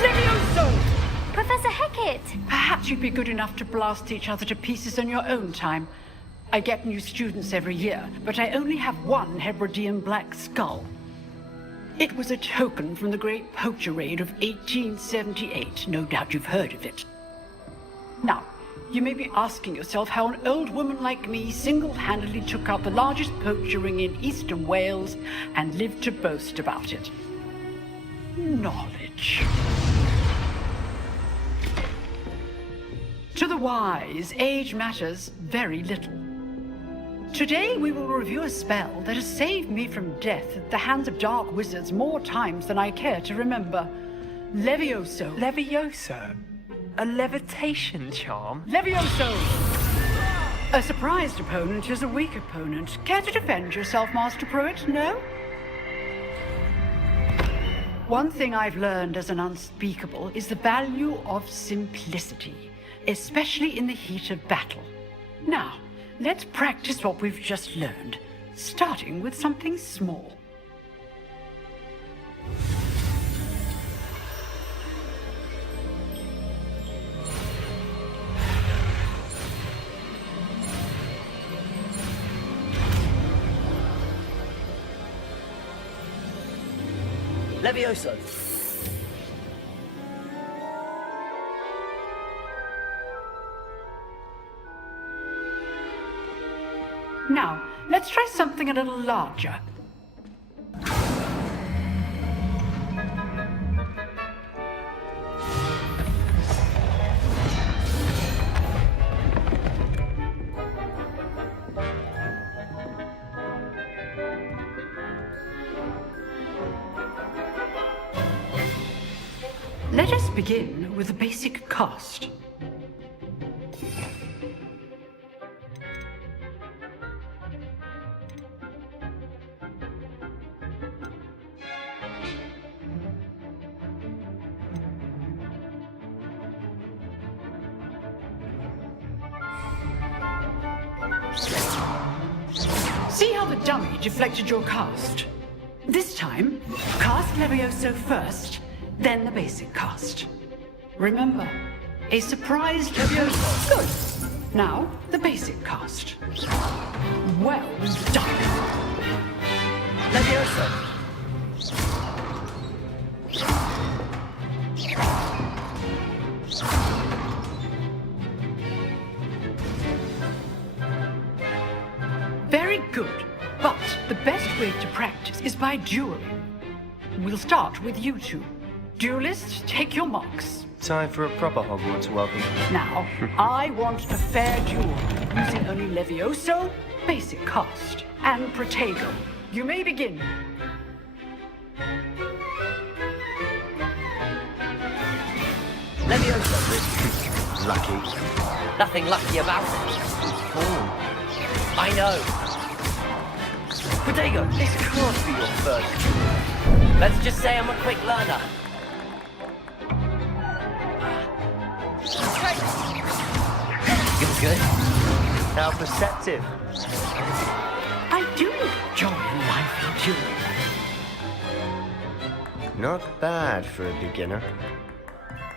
Levioso! Professor Hecat! Perhaps you'd be good enough to blast each other to pieces on your own time. I get new students every year, but I only have one Hebridean black skull. It was a token from the Great Poacher Raid of 1878. No doubt you've heard of it. Now, you may be asking yourself how an old woman like me single-handedly took out the largest poacher ring in eastern Wales and lived to boast about it. Knowledge. To the wise, age matters very little. Today we will review a spell that has saved me from death at the hands of dark wizards more times than I care to remember. Levioso. Levioso? A levitation charm? Levioso! A surprised opponent is a weak opponent. Care to defend yourself, Master Pruitt? No? One thing I've learned as an unspeakable is the value of simplicity, especially in the heat of battle. Now, let's practice what we've just learned, starting with something small. Levioso. Now, let's try something a little larger. Let us begin with the basic cast. See how the dummy deflected your cast? This time, cast Levioso first, then the basic cast. Remember, a surprise Levioso. Good. Now, the basic cast. Well done. Levioso. Very good. But the best way to practice is by dueling. We'll start with you two. Duelists, take your marks. Time for a proper Hogwarts welcome. Now, I want a fair duel, using only Levioso, basic cast, and Protego. You may begin. Levioso. Lucky. Nothing lucky about it. Oh. I know. Protego, this can't be your first duel. Let's just say I'm a quick learner. You're good. How perceptive. I do enjoy lively dueling. Not bad for a beginner.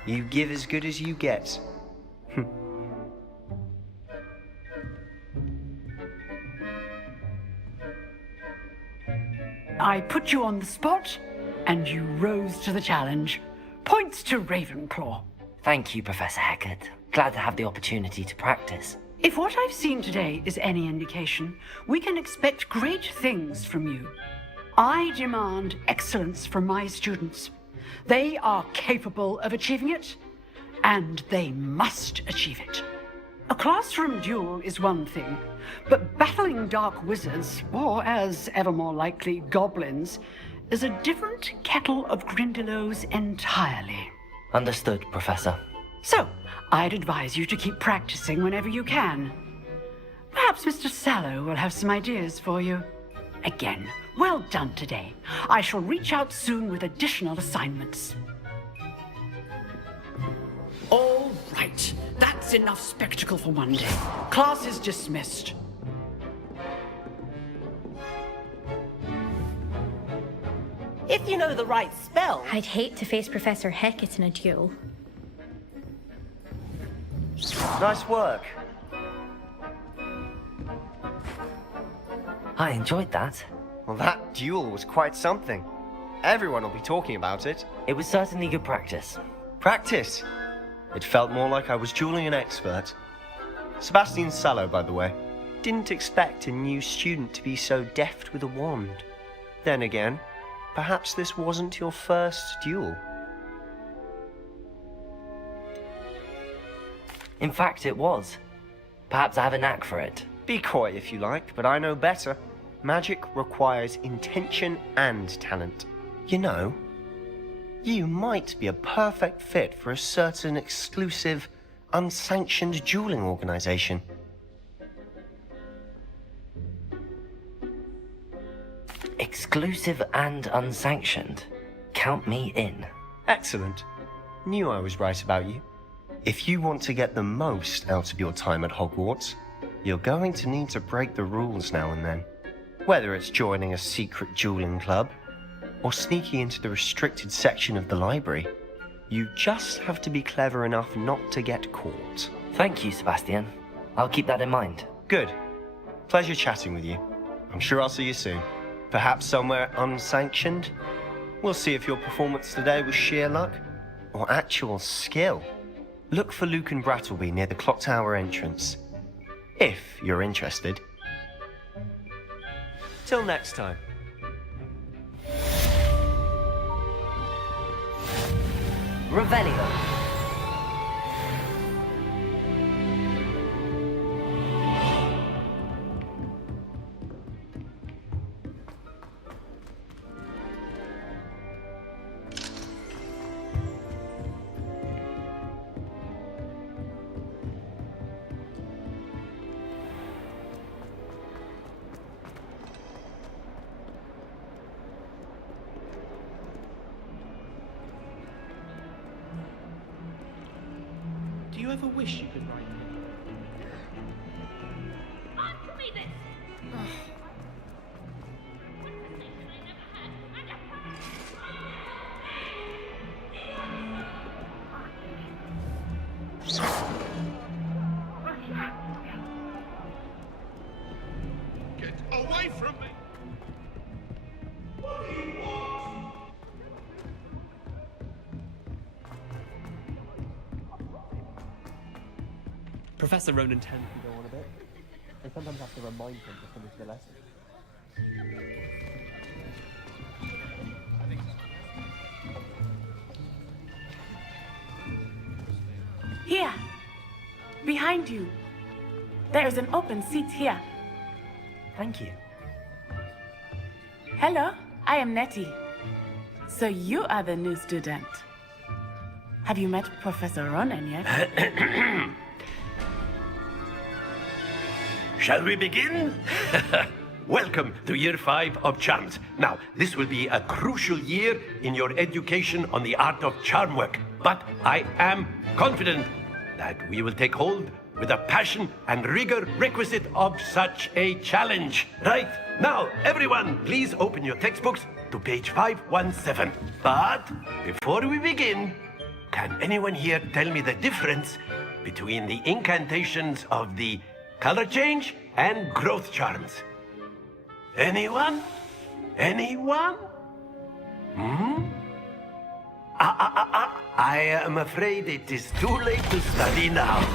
You give as good as you get. I put you on the spot, and you rose to the challenge. Points to Ravenclaw. Thank you, Professor Hecat. Glad to have the opportunity to practice. If what I've seen today is any indication, we can expect great things from you. I demand excellence from my students. They are capable of achieving it, and they must achieve it. A classroom duel is one thing, but battling dark wizards, or as ever more likely, goblins, is a different kettle of Grindylows entirely. Understood, Professor. So, I'd advise you to keep practicing whenever you can. Perhaps Mr. Sallow will have some ideas for you. Again, well done today. I shall reach out soon with additional assignments. All right, that's enough spectacle for one day. Class is dismissed. If you know the right spell. I'd hate to face Professor Hecat in a duel. Nice work. I enjoyed that. Well, that duel was quite something. Everyone will be talking about it. It was certainly good practice. Practice? It felt more like I was dueling an expert. Sebastian Sallow, by the way. Didn't expect a new student to be so deft with a wand. Then again, perhaps this wasn't your first duel. In fact, it was. Perhaps I have a knack for it. Be coy if you like, but I know better. Magic requires intention and talent. You know, you might be a perfect fit for a certain exclusive, unsanctioned dueling organization. Exclusive and unsanctioned. Count me in. Excellent. Knew I was right about you. If you want to get the most out of your time at Hogwarts, you're going to need to break the rules now and then. Whether it's joining a secret dueling club, or sneaking into the restricted section of the library, you just have to be clever enough not to get caught. Thank you, Sebastian. I'll keep that in mind. Good. Pleasure chatting with you. I'm sure I'll see you soon. Perhaps somewhere unsanctioned? We'll see if your performance today was sheer luck, or actual skill. Look for Luke and Brattleby near the clock tower entrance. If you're interested. Till next time. Revelio. Do you ever wish you could write me? Answer me this! Get away from me! Professor Ronan tends to go on a bit. I sometimes have to remind him to finish the lesson. Here, behind you. There is an open seat here. Thank you. Hello, I am Nettie. So you are the new student. Have you met Professor Ronan yet? Shall we begin? Welcome to Year 5 of Charms. Now, this will be a crucial year in your education on the art of charm work. But I am confident that we will take hold with the passion and rigor requisite of such a challenge. Right, now, everyone, please open your textbooks to page 517. But before we begin, can anyone here tell me the difference between the incantations of the color change and growth charms? Anyone? Anyone? I am afraid it is too late to study now.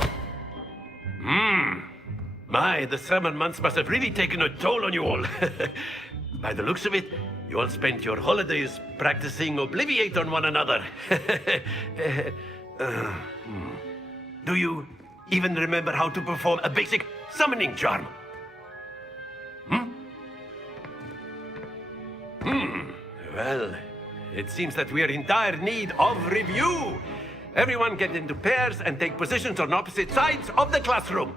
My, the summer months must have really taken a toll on you all. By the looks of it, you all spent your holidays practicing Obliviate on one another. Do you even remember how to perform a basic summoning charm? Well, it seems that we are in dire need of review. Everyone get into pairs and take positions on opposite sides of the classroom.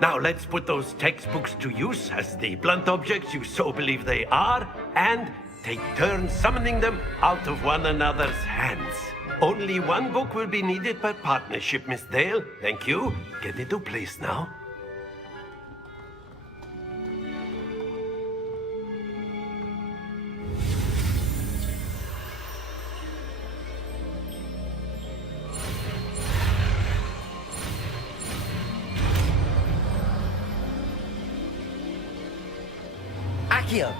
Now let's put those textbooks to use as the blunt objects you so believe they are, and take turns summoning them out of one another's hands. Only one book will be needed per partnership, Miss Dale. Thank you. Get into place now. Accio!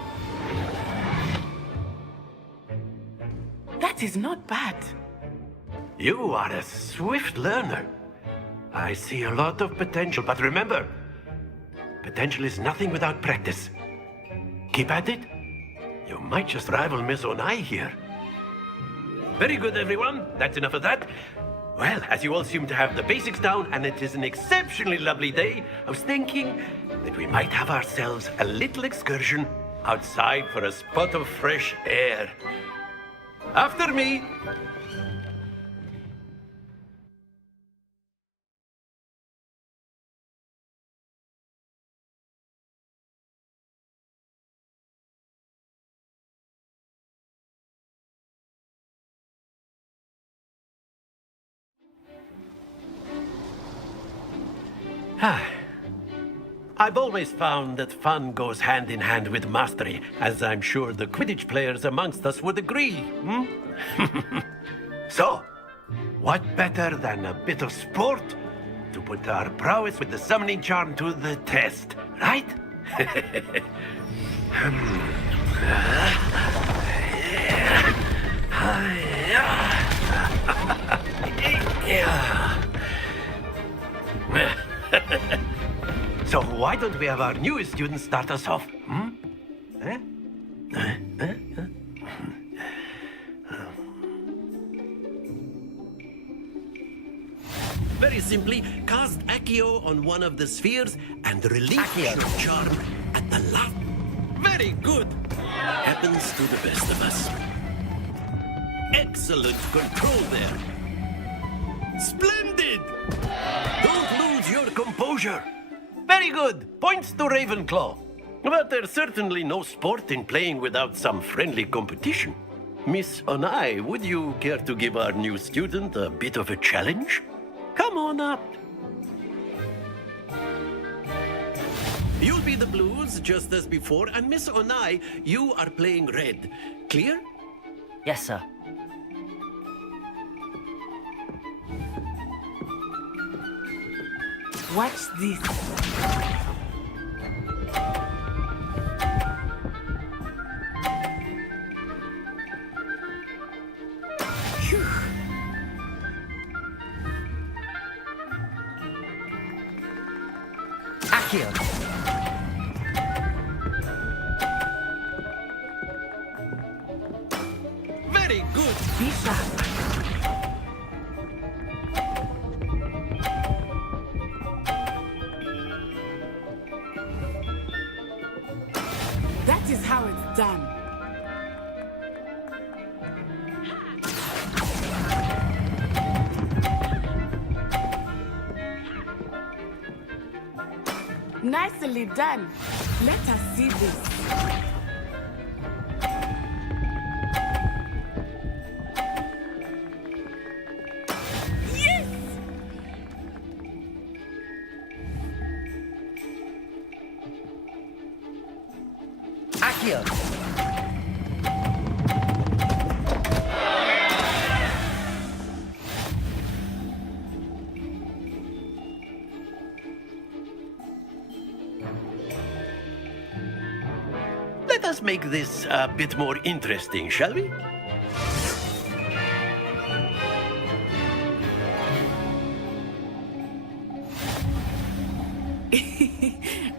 That is not bad. You are a swift learner. I see a lot of potential, but remember, potential is nothing without practice. Keep at it. You might just rival Miss Onai here. Very good, everyone. That's enough of that. Well, as you all seem to have the basics down, and it is an exceptionally lovely day, I was thinking that we might have ourselves a little excursion outside for a spot of fresh air. After me. I've always found that fun goes hand in hand with mastery, as I'm sure the Quidditch players amongst us would agree. So, what better than a bit of sport to put our prowess with the summoning charm to the test, right? So why don't we have our newest student start us off? Very simply, cast Accio on one of the spheres and release your charm at the last. Very good. Happens to the best of us. Excellent control there. Splendid. Don't lose your composure. Very good. Points to Ravenclaw. But there's certainly no sport in playing without some friendly competition. Miss Onai, would you care to give our new student a bit of a challenge? Come on up. You'll be the blues, just as before, and Miss Onai, you are playing red. Clear? Yes, sir. Watch this. Phew. Accio! Very good. Be sharp. That is how it's done. Nicely done. Let us see this. Yes! Accio! Let us make this a bit more interesting, shall we?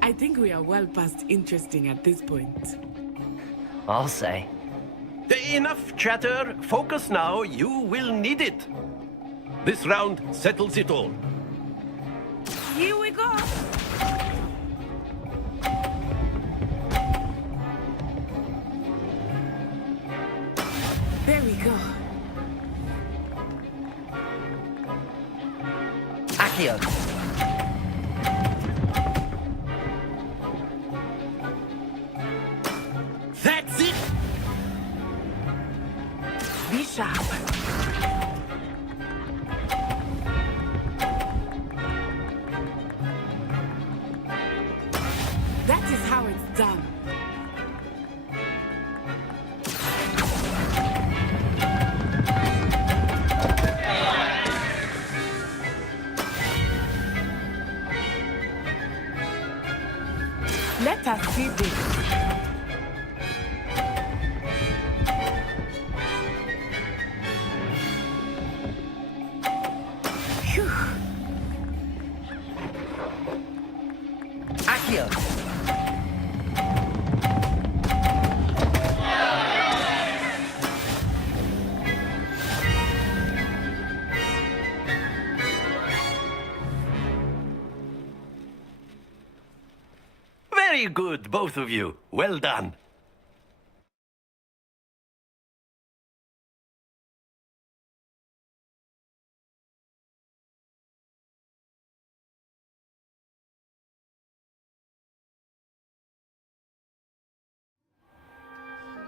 I think we are well past interesting at this point. I'll say. Enough chatter. Focus now. You will need it. This round settles it all. Here we go. There we go. Accio! That's it. Be sharp. That is how it's done. Let us see this. Very good, both of you. Well done.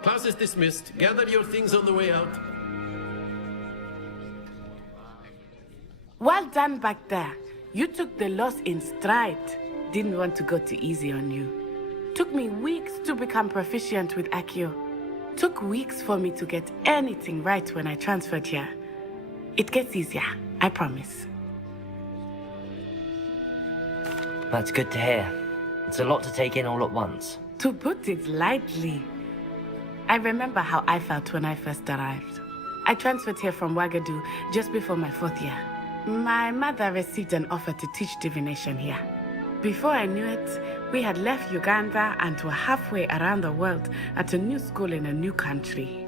Class is dismissed. Gather your things on the way out. Well done back there. You took the loss in stride. Didn't want to go too easy on you. Took me weeks to become proficient with Accio. Took weeks for me to get anything right when I transferred here. It gets easier, I promise. That's good to hear. It's a lot to take in all at once. To put it lightly, I remember how I felt when I first arrived. I transferred here from Ouagadougou just before my 4th year. My mother received an offer to teach divination here. Before I knew it, we had left Uganda and were halfway around the world at a new school in a new country.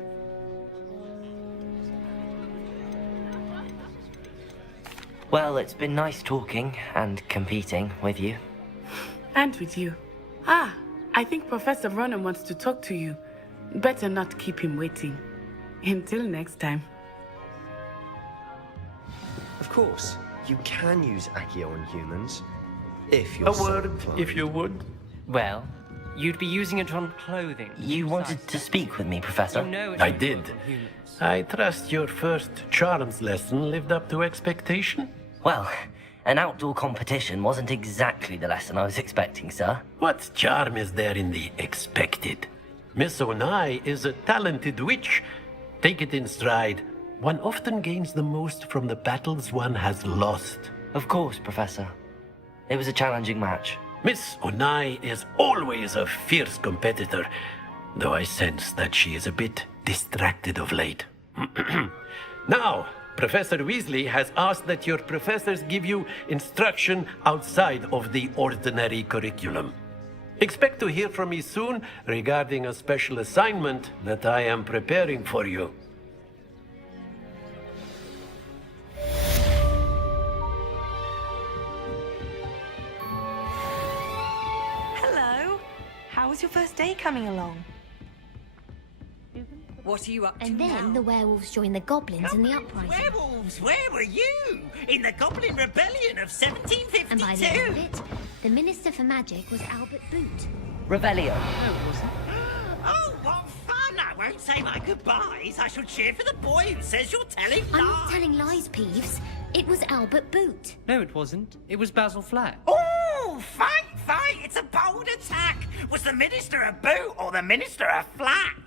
Well, it's been nice talking and competing with you. And with you. I think Professor Ronan wants to talk to you. Better not keep him waiting. Until next time. Of course, you can use Accio on humans. If you're A so word, inclined. if you would. Well, you'd be using it on clothing. You wanted to speak with me, Professor? You know it I won't did. work on humans. I trust your first charms lesson lived up to expectation. Well, an outdoor competition wasn't exactly the lesson I was expecting, sir. What charm is there in the expected? Miss Onai is a talented witch. Take it in stride. One often gains the most from the battles one has lost. Of course, Professor. It was a challenging match. Miss Onai is always a fierce competitor, though I sense that she is a bit distracted of late. Now, Professor Weasley has asked that your professors give you instruction outside of the ordinary curriculum. Expect to hear from me soon regarding a special assignment that I am preparing for you. Hello. How was your first day coming along? What are you up to And then the werewolves joined the goblins in the uprising. Werewolves, where were you? In the Goblin Rebellion of 1752? And by the end of it, the Minister for Magic was Albert Boot. Revelio. Oh, what fun! I won't say my goodbyes. I shall cheer for the boy who says you're telling lies. I'm not telling lies, Peeves. It was Albert Boot. No, it wasn't. It was Basil Flack. Oh, fight, fight! It's a bold attack. Was the Minister a boot or the Minister a flack?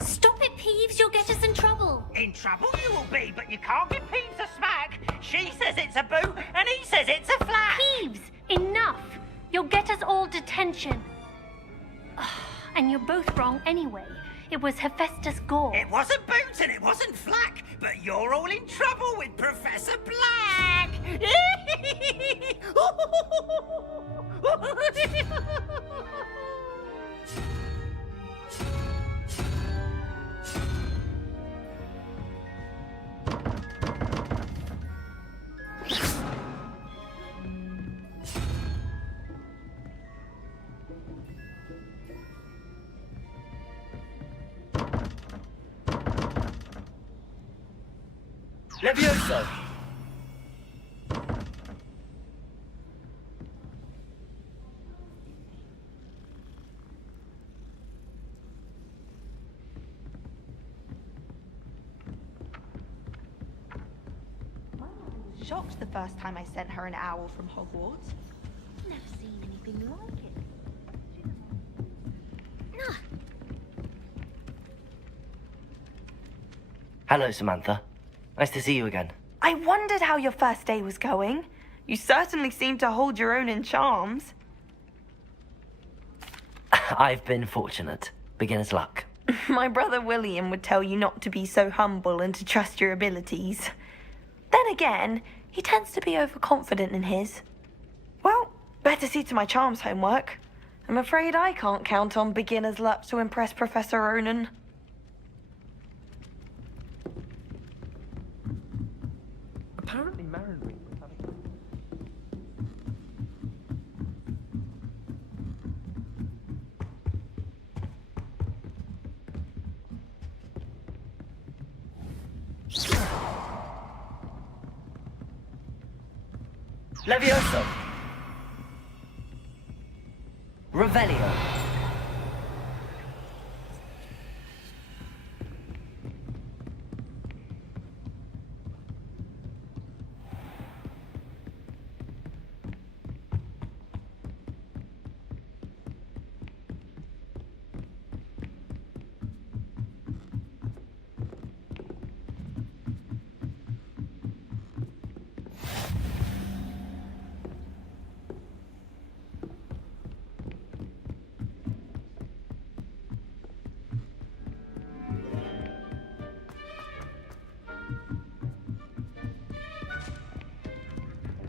Stop it, Peeves. You'll get us in trouble. In trouble you will be, but you can't give Peeves a smack. She says it's a boot and he says it's a flack. Peeves, enough. You'll get us all detention. And you're both wrong anyway. It was Hephaestus Gore. It wasn't boot and it wasn't flack, but you're all in trouble with Professor Black. Levioso! Shocked the first time I sent her an owl from Hogwarts. Never seen anything like it. Hello, Samantha. Nice to see you again. I wondered how your first day was going. You certainly seem to hold your own in charms. I've been fortunate. Beginner's luck. My brother William would tell you not to be so humble and to trust your abilities. Then again, he tends to be overconfident in his. Well, better see to my charms homework. I'm afraid I can't count on beginner's luck to impress Professor Ronan. Apparently, Marin was having. Levioso. Revelio.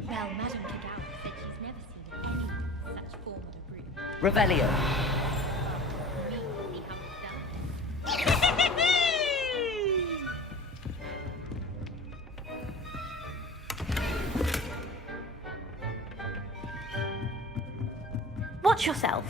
Well, Madame Kagawa said she's never seen any such form of a broom. Revelio. Me see how it's done. Watch yourself.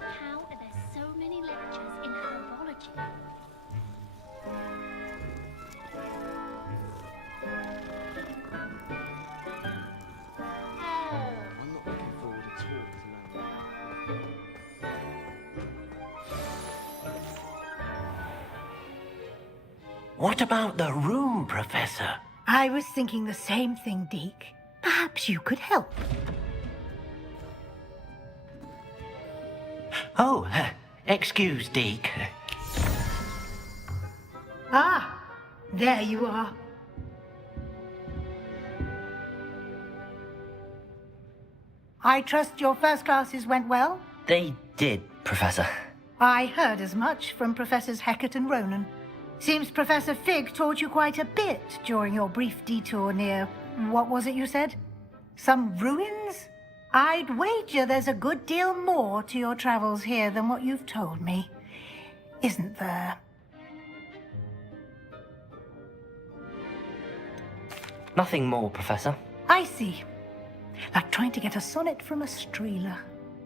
How are there so many lectures in herbology? I'm not looking forward at all to learning. What about the room, Professor? I was thinking the same thing, Deke. Perhaps you could help. Oh, excuse, Deke. Ah, there you are. I trust your first classes went well? They did, Professor. I heard as much from Professors Hecat and Ronan. Seems Professor Fig taught you quite a bit during your brief detour near... what was it you said? Some ruins? I'd wager there's a good deal more to your travels here than what you've told me. Isn't there? Nothing more, Professor. I see. Like trying to get a sonnet from a streeler.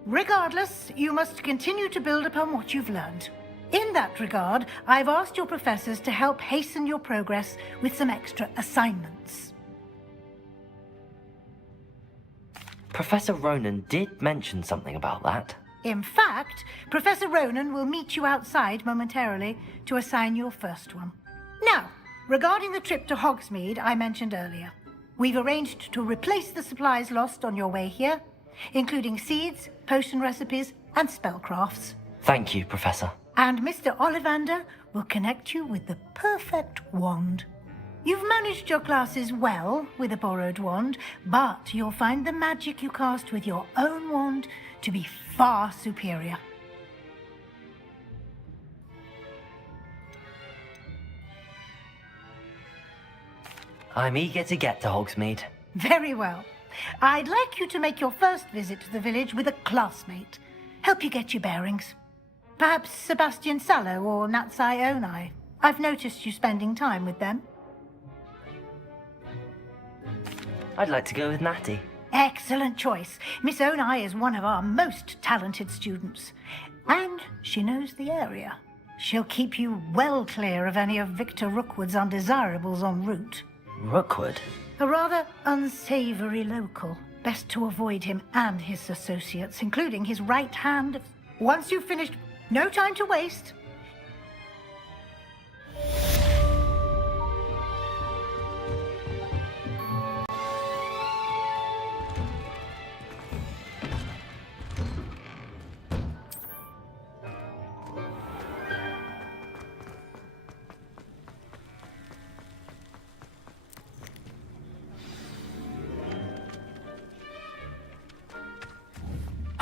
Regardless, you must continue to build upon what you've learned. In that regard, I've asked your professors to help hasten your progress with some extra assignments. Professor Ronan did mention something about that. In fact, Professor Ronan will meet you outside momentarily to assign your first one. Now, regarding the trip to Hogsmeade I mentioned earlier, we've arranged to replace the supplies lost on your way here, including seeds, potion recipes, and spellcrafts. Thank you, Professor. And Mr. Ollivander will connect you with the perfect wand. You've managed your classes well with a borrowed wand, but you'll find the magic you cast with your own wand to be far superior. I'm eager to get to Hogsmeade. Very well. I'd like you to make your first visit to the village with a classmate. Help you get your bearings. Perhaps Sebastian Sallow or Natsai Onai. I've noticed you spending time with them. I'd like to go with Natty. Excellent choice. Miss Onai is one of our most talented students. And she knows the area. She'll keep you well clear of any of Victor Rookwood's undesirables en route. Rookwood? A rather unsavory local. Best to avoid him and his associates, including his right hand. Once you've finished, no time to waste.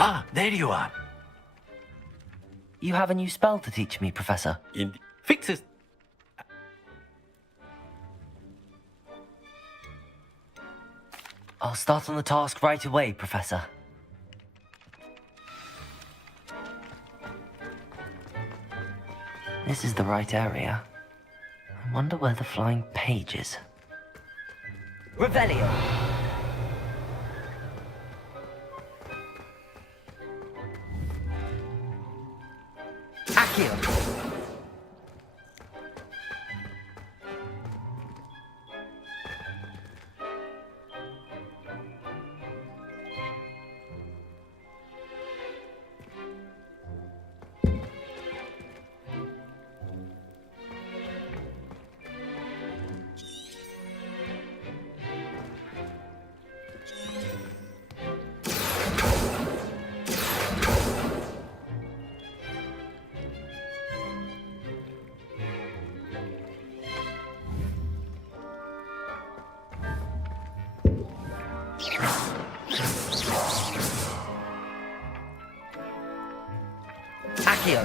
Ah, there you are. You have a new spell to teach me, Professor. Fix it. I'll start on the task right away, Professor. This is the right area. I wonder where the flying page is. Revelio! Accio! Accio.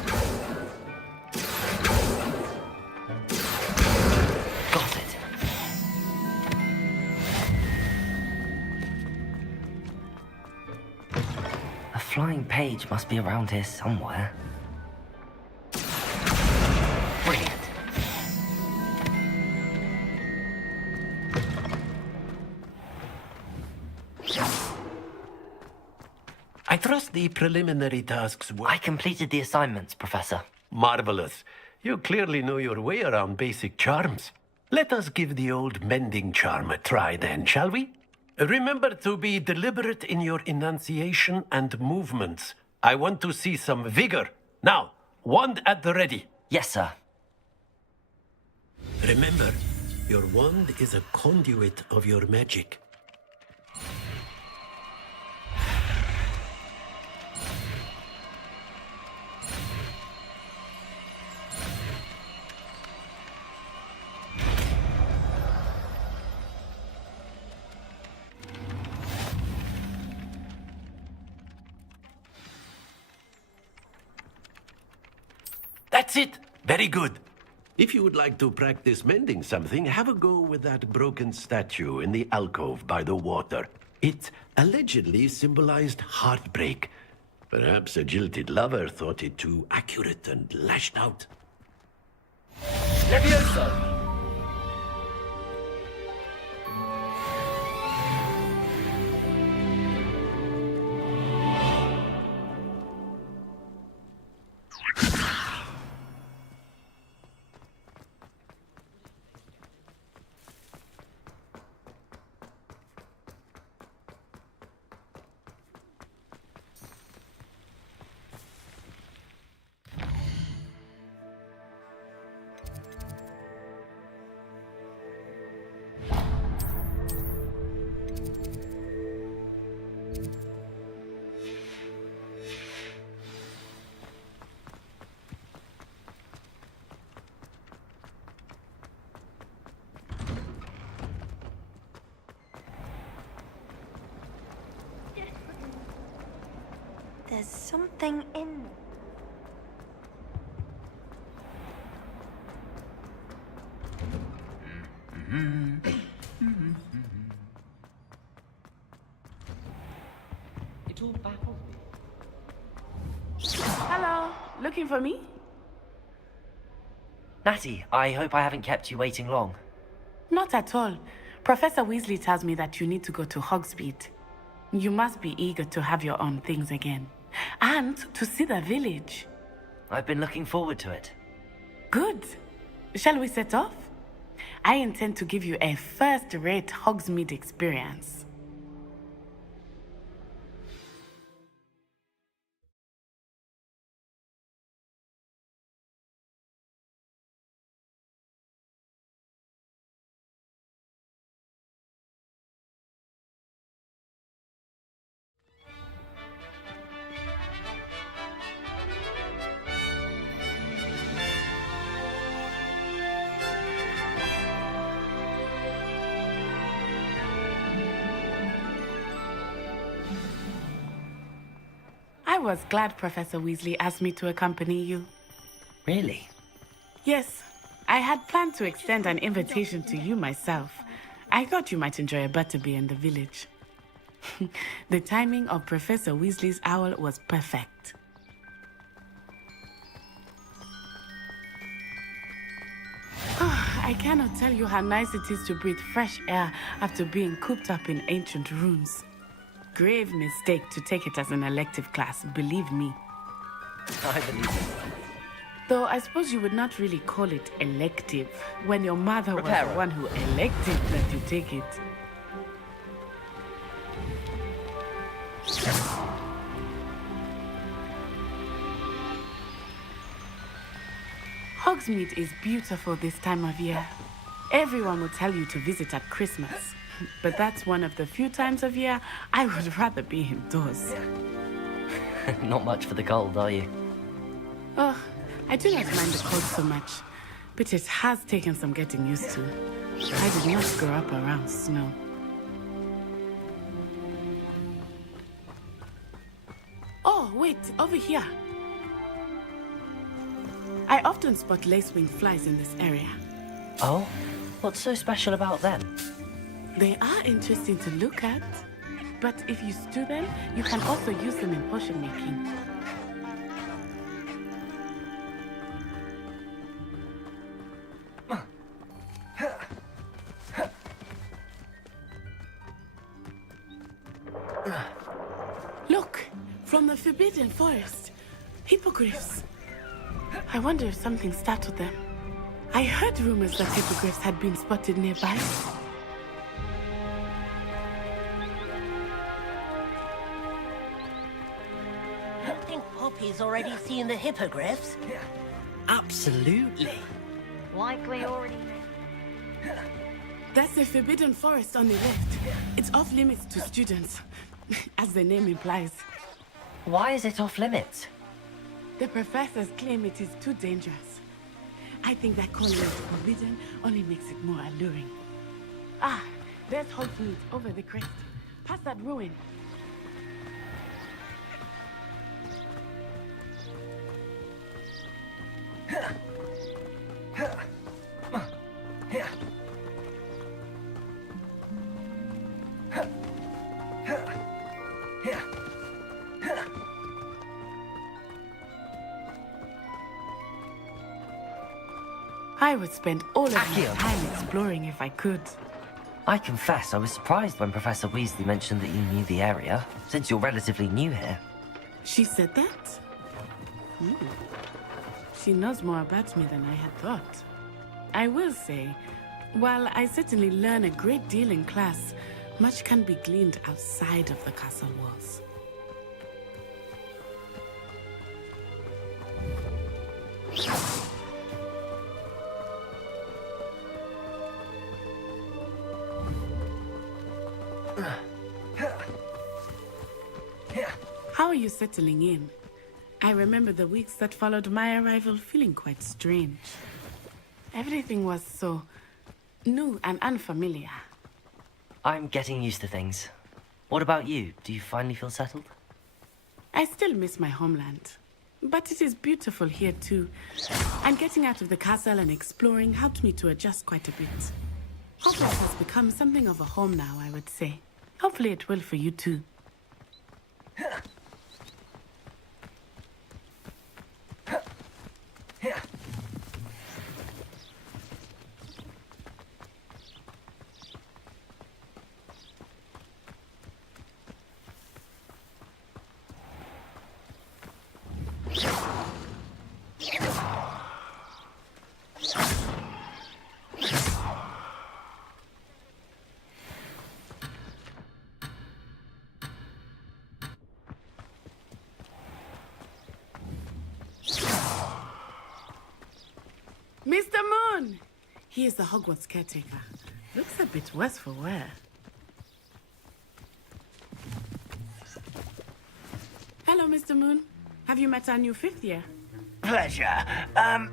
Got it. A flying page must be around here somewhere. Brilliant. I trust the preliminary tasks were... I completed the assignments, Professor. Marvelous. You clearly know your way around basic charms. Let us give the old mending charm a try then, shall we? Remember to be deliberate in your enunciation and movements. I want to see some vigor. Now, wand at the ready. Yes, sir. Remember, your wand is a conduit of your magic. That's it! Very good. If you would like to practice mending something, have a go with that broken statue in the alcove by the water. It allegedly symbolized heartbreak. Perhaps a jilted lover thought it too accurate and lashed out. Levioso! There's something in there. It all baffles me. Hello, looking for me? Natty, I hope I haven't kept you waiting long. Not at all. Professor Weasley tells me that you need to go to Hogsmeade. You must be eager to have your own things again. And to see the village. I've been looking forward to it. Good. Shall we set off? I intend to give you a first-rate Hogsmeade experience. I was glad Professor Weasley asked me to accompany you. Really? Yes, I had planned to extend an invitation to you myself. I thought you might enjoy a butterbeer in the village. The timing of Professor Weasley's owl was perfect. I cannot tell you how nice it is to breathe fresh air after being cooped up in ancient rooms. Grave mistake to take it as an elective class, believe me. I believe it. Though I suppose you would not really call it elective when your mother was the one who elected that you take it. Hogsmeade is beautiful this time of year. Everyone will tell you to visit at Christmas. But that's one of the few times of year I would rather be indoors. Not much for the cold, are you? Oh, I do not mind the cold so much, but it has taken some getting used to. I did not grow up around snow. Oh, wait, over here. I often spot lacewing flies in this area. Oh? What's so special about them? They are interesting to look at, but if you stew them, you can also use them in potion making. Look, from the Forbidden Forest, hippogriffs. I wonder if something startled them. I heard rumors that hippogriffs had been spotted nearby. Poppy's already seen the hippogriffs? Absolutely. Likely already. That's the Forbidden Forest on the left. It's off limits to students, as the name implies. Why is it off limits? The professors claim it is too dangerous. I think that calling it forbidden only makes it more alluring. Ah, there's Hogsmeade over the crest. Past that ruin. I would spend all of my time exploring if I could. I confess I was surprised when Professor Weasley mentioned that you knew the area, since you're relatively new here. She said that? She knows more about me than I had thought. I will say, while I certainly learn a great deal in class, much can be gleaned outside of the castle walls. How are you settling in? I remember the weeks that followed my arrival feeling quite strange. Everything was so new and unfamiliar. I'm getting used to things. What about you? Do you finally feel settled? I still miss my homeland, but it is beautiful here too. And getting out of the castle and exploring helped me to adjust quite a bit. Hogwarts has become something of a home now, I would say. Hopefully it will for you too. Mr. Moon! He is the Hogwarts caretaker. Looks a bit worse for wear. Hello, Mr. Moon. Have you met our new fifth year? Pleasure.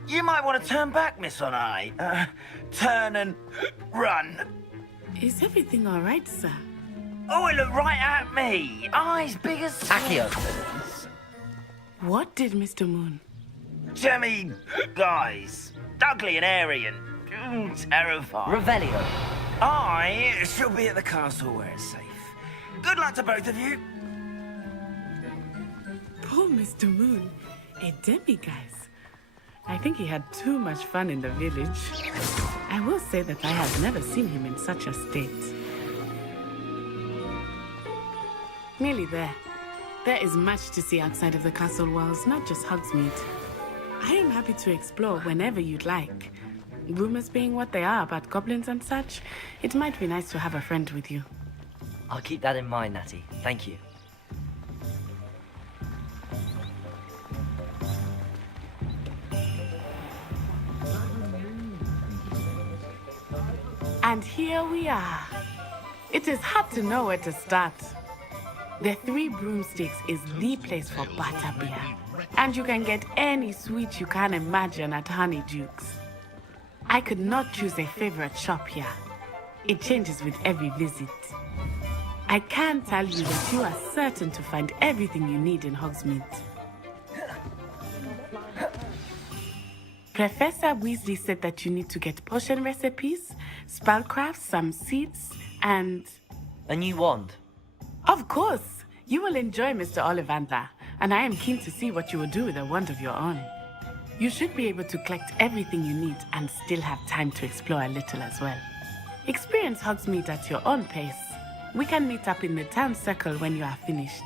You might want to turn back, Miss Onai. Turn and run. Is everything all right, sir? Oh, it looked right at me. Eyes big as... Accio. What did Mr. Moon? Jemmy, guys. Ugly and airy and terrifying. Revelio. I shall be at the castle where it's safe. Good luck to both of you. Poor Mr. Moon. A demiguise. I think he had too much fun in the village. I will say that I have never seen him in such a state. Nearly there. There is much to see outside of the castle walls, not just Hogsmeade. I am happy to explore whenever you'd like. Rumors being what they are about goblins and such, it might be nice to have a friend with you. I'll keep that in mind, Natty. Thank you. And here we are. It is hard to know where to start. The Three Broomsticks is the place for butterbeer. And you can get any sweet you can imagine at Honeyduke's. I could not choose a favorite shop here. It changes with every visit. I can tell you that you are certain to find everything you need in Hogsmeade. Professor Weasley said that you need to get potion recipes, spellcraft, some seeds, and... A new wand. Of course! You will enjoy Mr. Ollivander, and I am keen to see what you will do with a wand of your own. You should be able to collect everything you need and still have time to explore a little as well. Experience Hogsmeade at your own pace. We can meet up in the town circle when you are finished.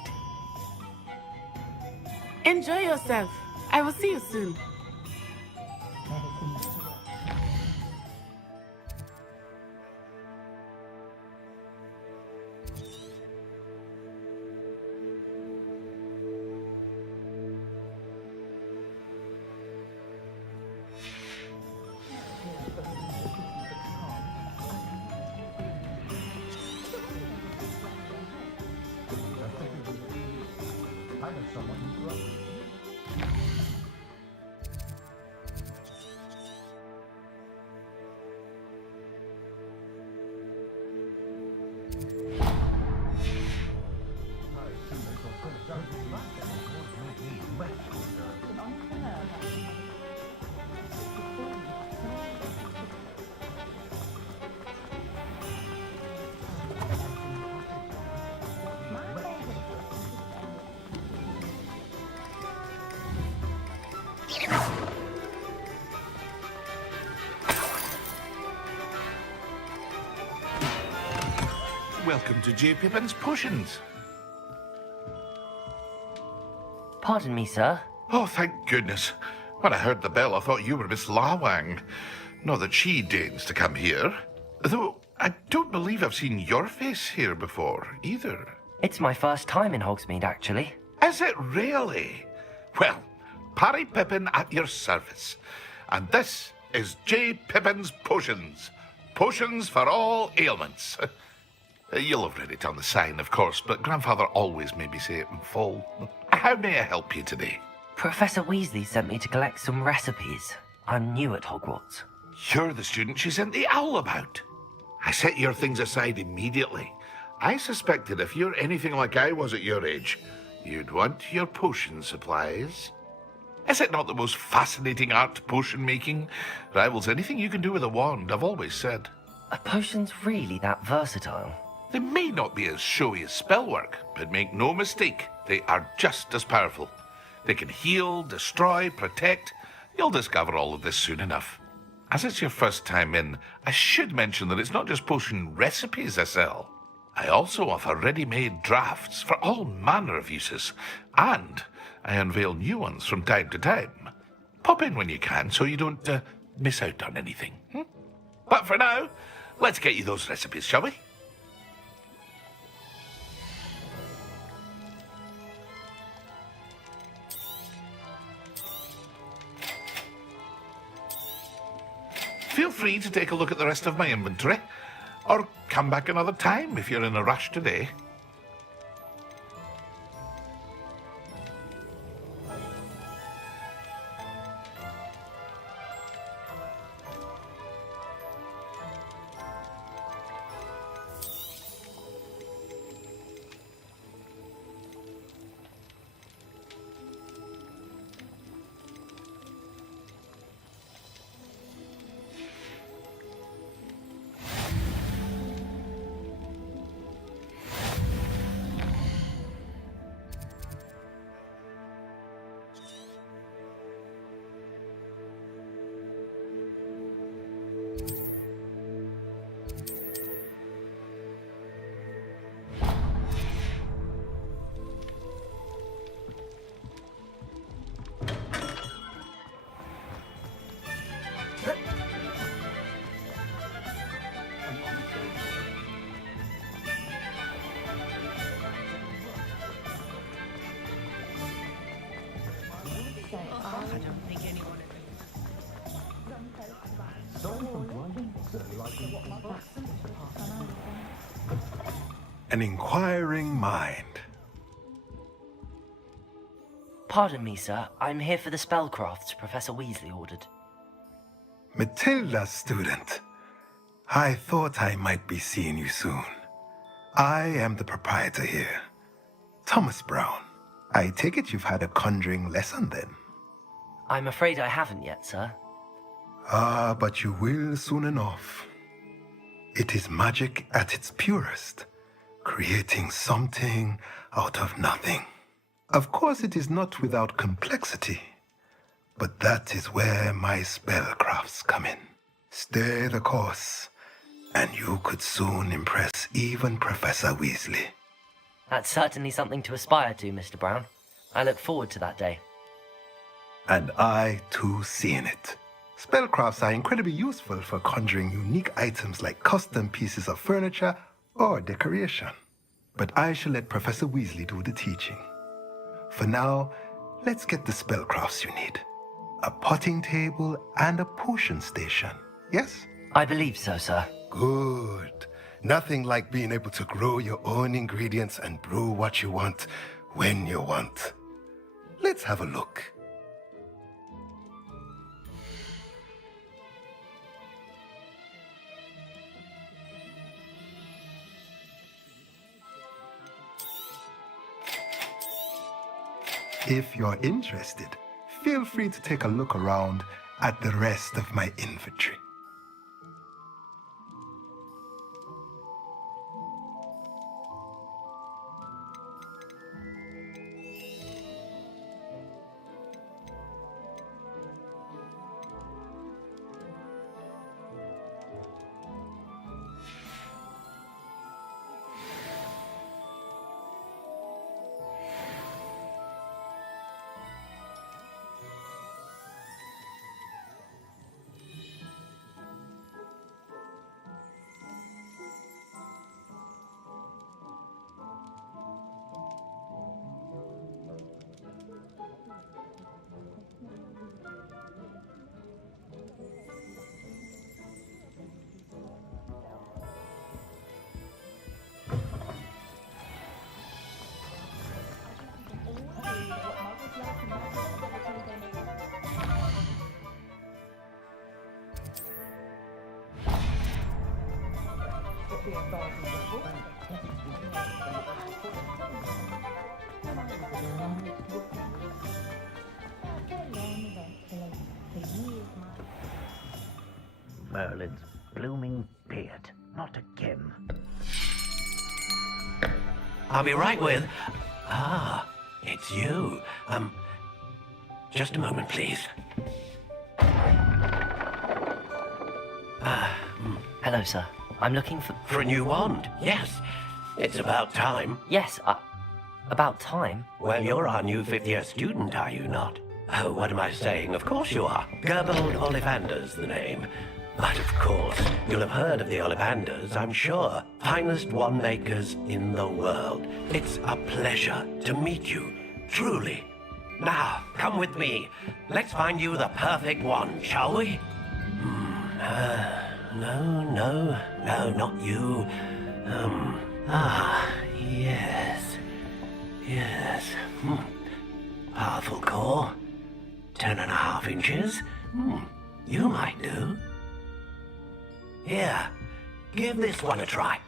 Enjoy yourself. I will see you soon. Welcome to J. Pippin's Potions. Pardon me, sir. Oh, thank goodness. When I heard the bell, I thought you were Miss Lawang. Not that she deigns to come here. Though, I don't believe I've seen your face here before, either. It's my first time in Hogsmeade, actually. Is it really? Well, Parry Pippin at your service. And this is J. Pippin's Potions. Potions for all ailments. You'll have read it on the sign, of course, but Grandfather always made me say it in full. How may I help you today? Professor Weasley sent me to collect some recipes. I'm new at Hogwarts. You're the student she sent the owl about. I set your things aside immediately. I suspected if you're anything like I was at your age, you'd want your potion supplies. Is it not the most fascinating art, potion making? Rivals anything you can do with a wand, I've always said. Are potions really that versatile? They may not be as showy as spellwork, but make no mistake, they are just as powerful. They can heal, destroy, protect. You'll discover all of this soon enough. As it's your first time in, I should mention that it's not just potion recipes I sell. I also offer ready-made drafts for all manner of uses, and I unveil new ones from time to time. Pop in when you can so you don't miss out on anything. But for now, let's get you those recipes, shall we? feel free to take a look at the rest of my inventory, or come back another time if you're in a rush today. An inquiring mind. Pardon me, sir. I'm here for the spellcrafts Professor Weasley ordered. Matilda's student. I thought I might be seeing you soon. I am the proprietor here, Thomas Brown. I take it you've had a conjuring lesson then? I'm afraid I haven't yet, sir. Ah, but you will soon enough. It is magic at its purest, creating something out of nothing. Of course, it is not without complexity, but that is where my spellcrafts come in. Stay the course, and you could soon impress even Professor Weasley. That's certainly something to aspire to, Mr. Brown. I look forward to that day. And I, too, seeing it. Spellcrafts are incredibly useful for conjuring unique items like custom pieces of furniture or decoration. But I shall let Professor Weasley do the teaching. For now, let's get the spellcrafts you need. A potting table and a potion station, yes? I believe so, sir. Good. Nothing like being able to grow your own ingredients and brew what you want when you want. Let's have a look. If you're interested, feel free to take a look around at the rest of my inventory. Merlin's blooming beard. Not again. I'll be right with... Ah, it's you. Just a moment, please. Hello, sir. I'm looking for... For a new wand, yes. It's about time. Yes, about time? Well, you're our new fifth-year student, are you not? Oh, what am I saying? Of course you are. Gerbold Ollivander's the name. But of course, you'll have heard of the Ollivanders, I'm sure. Finest wand makers in the world. It's a pleasure to meet you, truly. Now, come with me. Let's find you the perfect wand, shall we? No, not you. Yes. Powerful core. 10.5 inches. You might do. Here, give this one a try.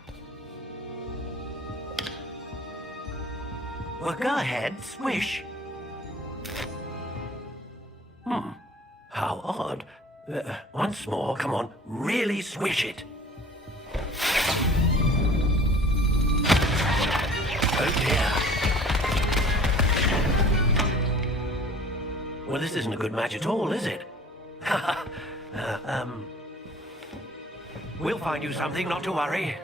Well, go ahead, swish. How odd. Once more, come on, really swish it. Oh dear. Well, this isn't a good match at all, is it? We'll find you something, not to worry.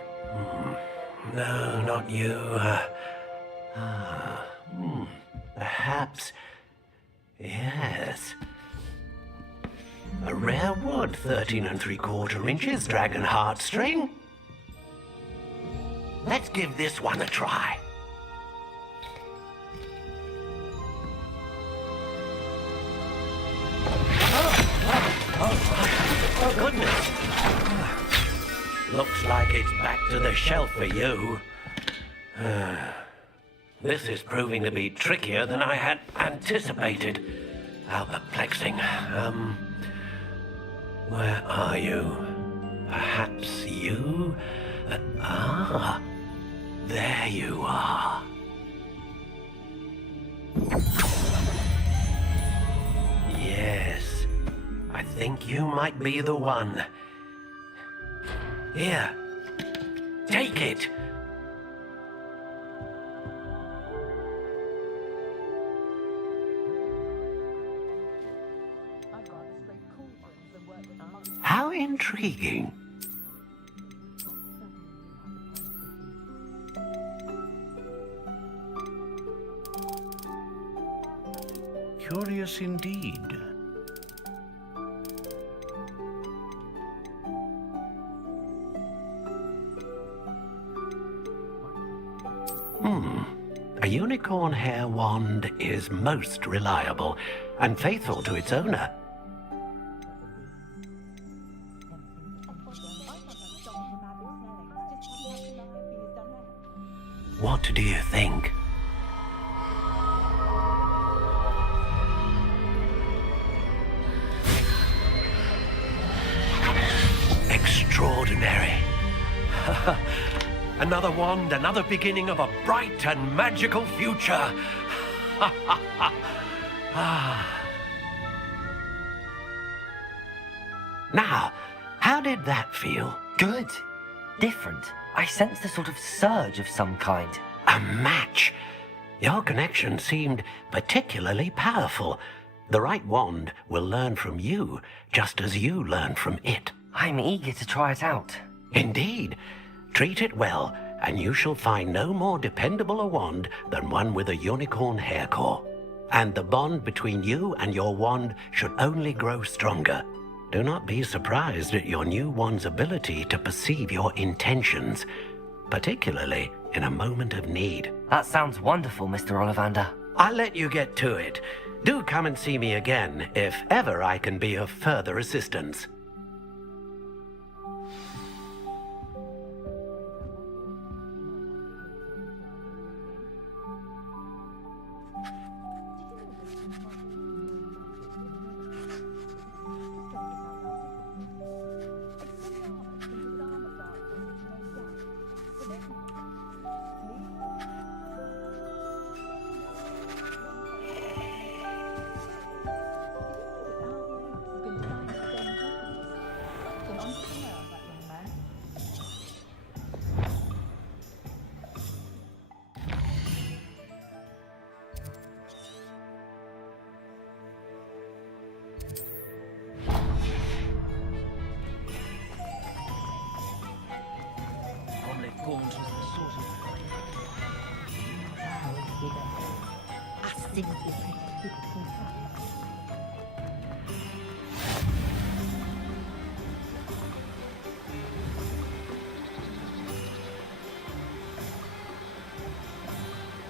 No, not you. Perhaps. Yes. A rare wood, 13 3/4 inches, dragon heartstring. Let's give this one a try. Oh, goodness. Looks like it's back to the shelf for you. This is proving to be trickier than I had anticipated. How perplexing. Where are you? Perhaps you? There you are. Yes, I think you might be the one. Here, take it. How intriguing. Curious indeed. A unicorn hair wand is most reliable and faithful to its owner. What do you think? Extraordinary. Another wand, another beginning of a bright and magical future. Now, how did that feel? Good. Different. I sensed a sort of surge of some kind. A match. Your connection seemed particularly powerful. The right wand will learn from you, just as you learn from it. I'm eager to try it out. Indeed. Treat it well, and you shall find no more dependable a wand than one with a unicorn hair core. And the bond between you and your wand should only grow stronger. Do not be surprised at your new wand's ability to perceive your intentions, particularly in a moment of need. That sounds wonderful, Mr. Ollivander. I'll let you get to it. Do come and see me again if ever I can be of further assistance.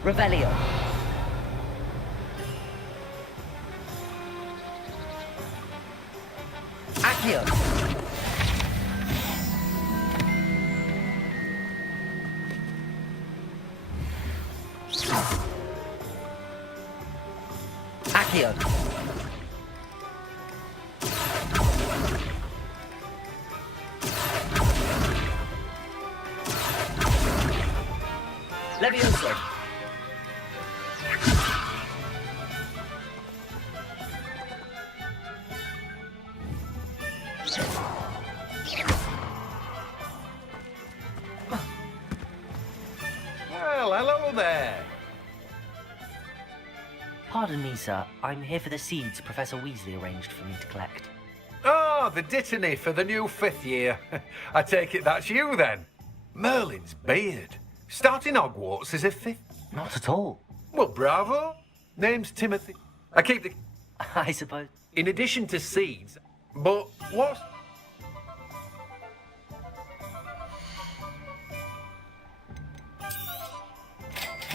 Revelio. Accio. Levioso. Well, hello there. Pardon me, sir. I'm here for the seeds Professor Weasley arranged for me to collect. Oh, the dittany for the new 5th year. I take it that's you then. Merlin's beard. Starting Hogwarts as a 5th? Not at all. Well, bravo. Name's Timothy. I keep the... I suppose. In addition to seeds, but what?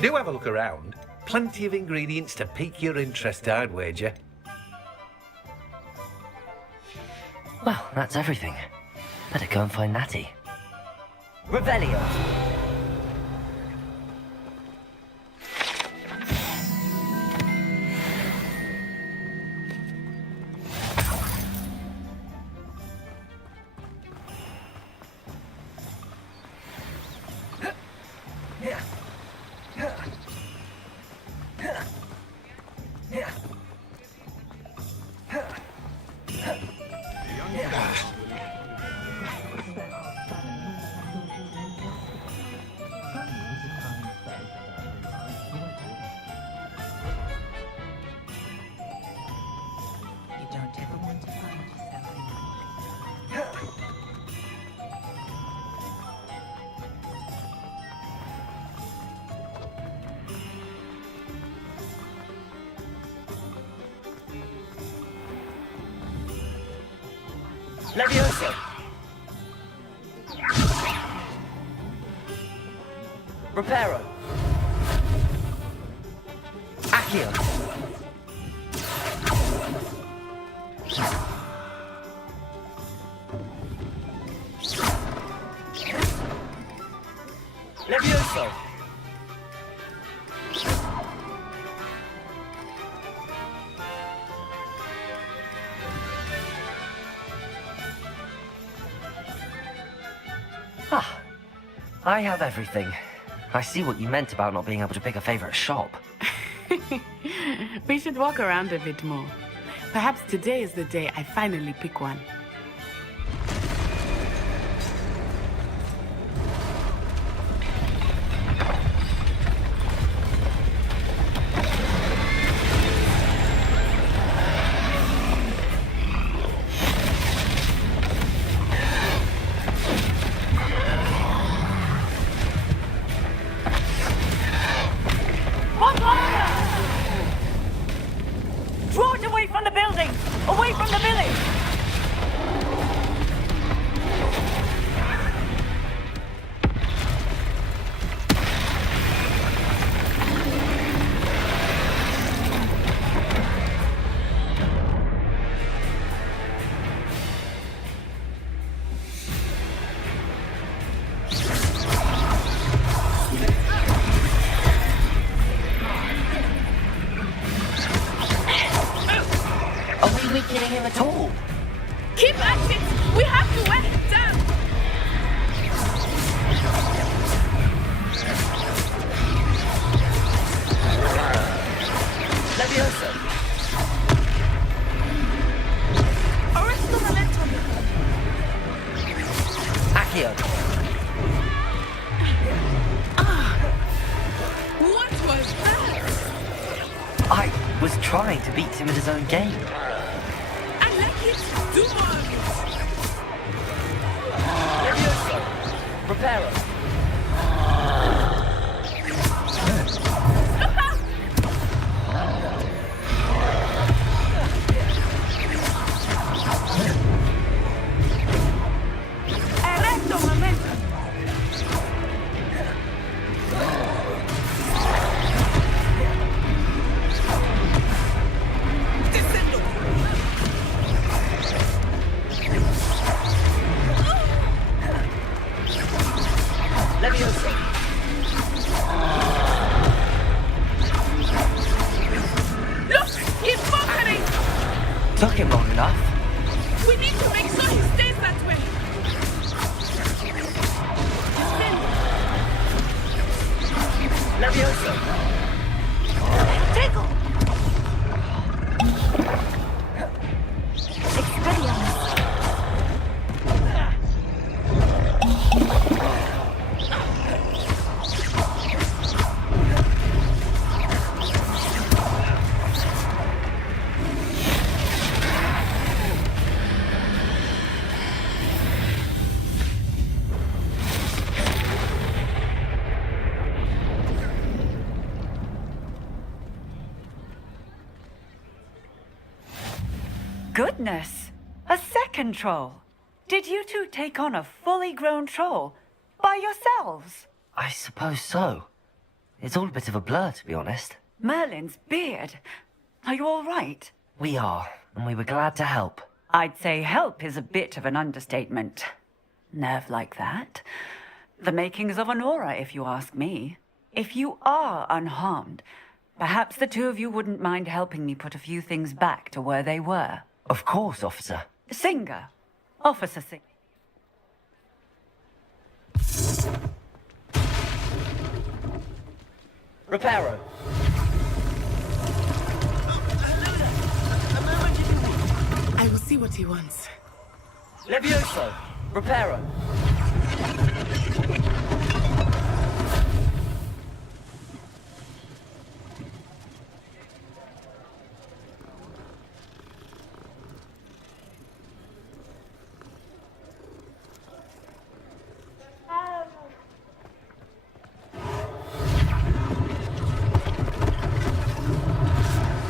Do have a look around. Plenty of ingredients to pique your interest, I'd wager. Well, that's everything. Better go and find Natty. Revelio. Levioso. Reparo. Accio. Levioso. Ah, I have everything. I see what you meant about not being able to pick a favorite shop. We should walk around a bit more. Perhaps today is the day I finally pick one. Draw it away from the building! Away from the village! Are we weakening him at all? Keep at it! We have to wear him down! Levioso. Arrest the momentum! Accio. What was that? I was trying to beat him at his own game. I like it! Do more! Levioso. Reparo. Arresto momentum! Descendo! goodness! A second troll! Did you two take on a fully grown troll by yourselves? I suppose so. It's all a bit of a blur, to be honest. Merlin's beard. Are you all right? We are, and we were glad to help. I'd say help is a bit of an understatement. Nerve like that. The makings of an aura, if you ask me. If you are unharmed, perhaps the two of you wouldn't mind helping me put a few things back to where they were. Of course, officer. Singer. Officer Singer. Reparo. I will see what he wants. Levioso. Reparo.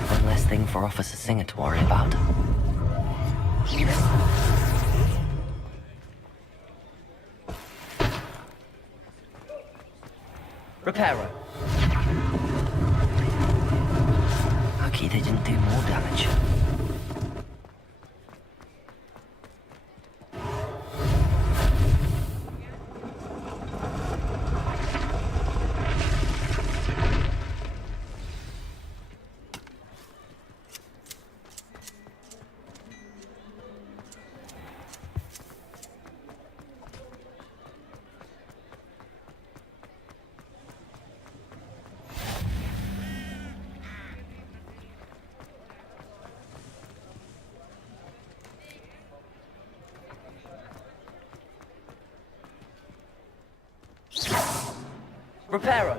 One less thing for Officer Singer to worry about. Reparo. Lucky they didn't do more damage. Reparo.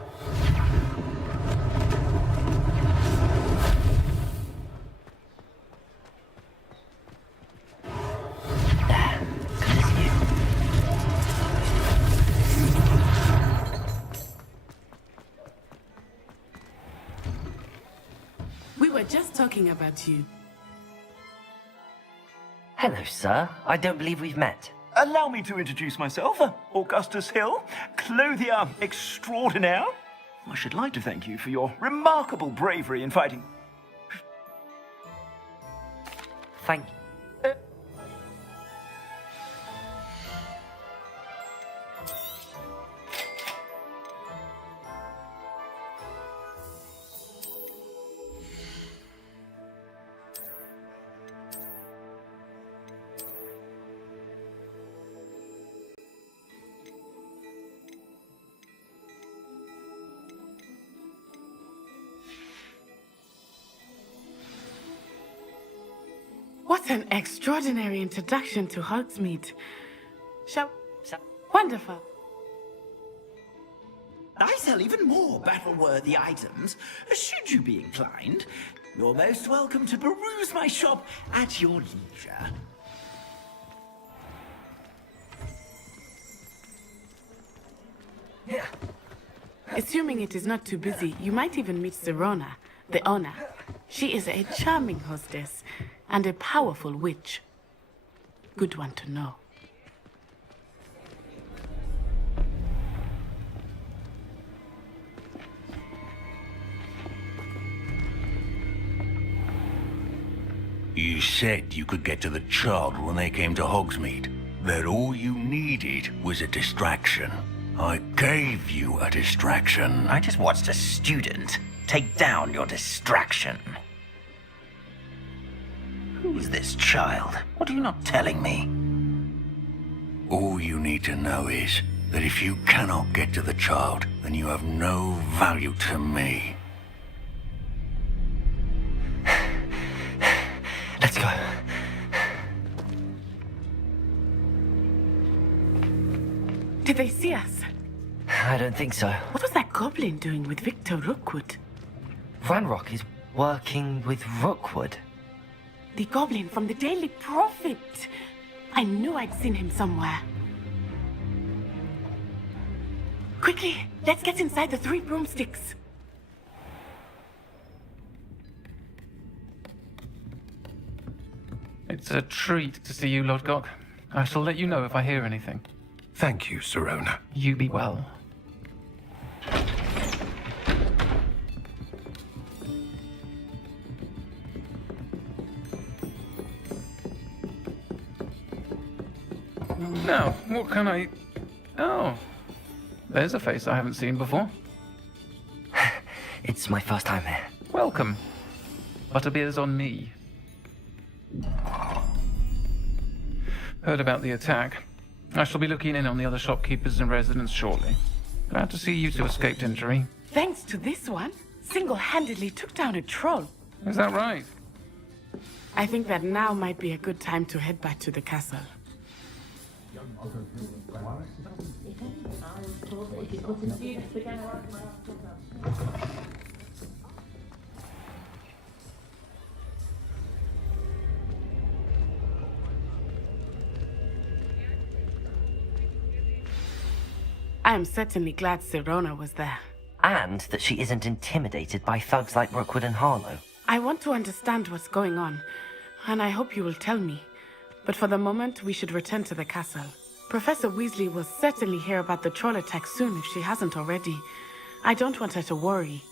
We were just talking about you. Hello, sir. I don't believe we've met. Allow me to introduce myself, Augustus Hill, clothier extraordinaire. I should like to thank you for your remarkable bravery in fighting. Thank you. What an extraordinary introduction to Hogsmeade. Wonderful. I sell even more battle-worthy items. Should you be inclined, you're most welcome to peruse my shop at your leisure. Assuming it is not too busy, you might even meet Serona, the owner. She is a charming hostess and a powerful witch. Good one to know. You said you could get to the child when they came to Hogsmeade. That all you needed was a distraction. I gave you a distraction. I just watched a student take down your distraction. Who is this child? What are you not telling me? All you need to know is that if you cannot get to the child, then you have no value to me. Let's go. Did they see us? I don't think so. What was that goblin doing with Victor Rookwood? Ranrok is working with Rookwood. The goblin from the Daily Prophet. I knew I'd seen him somewhere. Quickly, let's get inside the 3 broomsticks. It's a treat to see you, Lodgok. I shall let you know if I hear anything. Thank you, Sirona. You be well. Now, what can I... Oh, there's a face I haven't seen before. It's my first time here. Welcome. Butterbeer's on me. Heard about the attack. I shall be looking in on the other shopkeepers and residents shortly. Glad to see you two escaped injury. Thanks to this one, single-handedly took down a troll. Is that right? I think that now might be a good time to head back to the castle. I am certainly glad Sirona was there. And that she isn't intimidated by thugs like Rookwood and Harlow. I want to understand what's going on, and I hope you will tell me. But for the moment, we should return to the castle. Professor Weasley will certainly hear about the troll attack soon if she hasn't already. I don't want her to worry.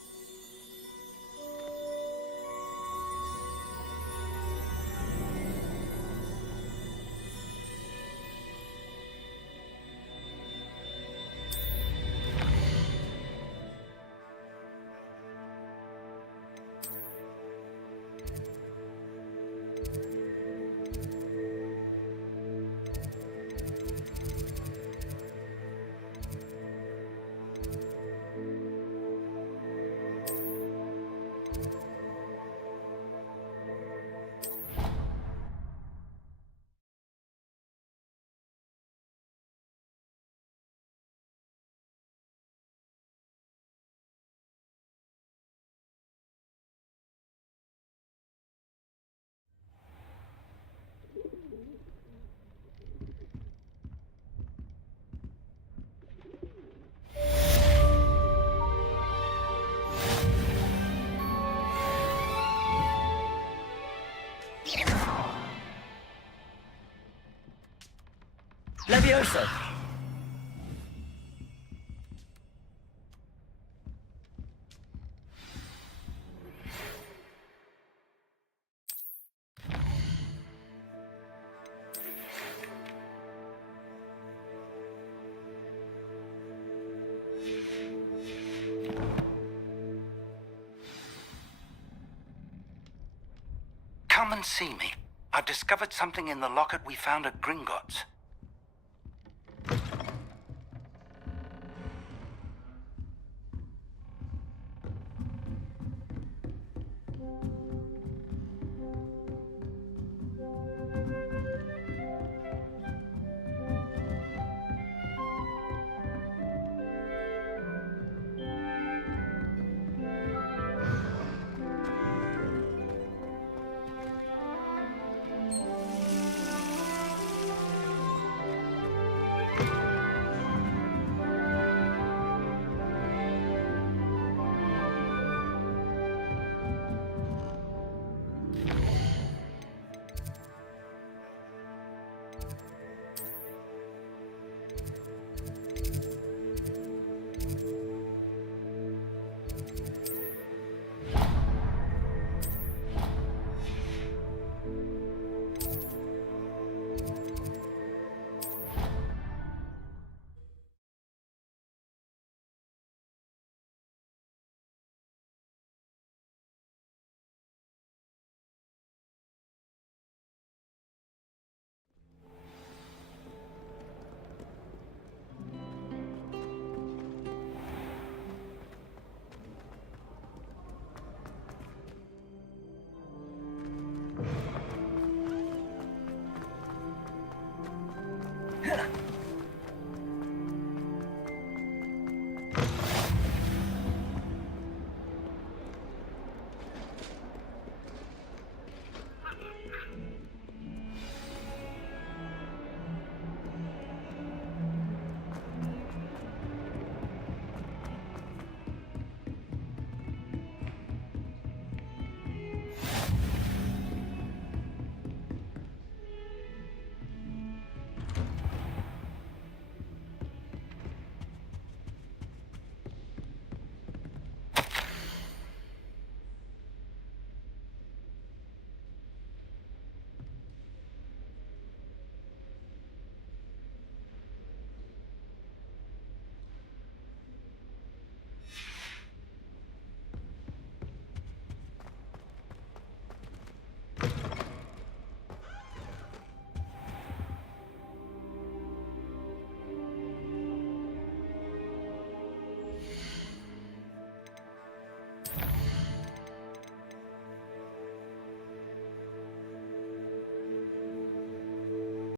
Leviosa! Come and see me. I've discovered something in the locket we found at Gringotts.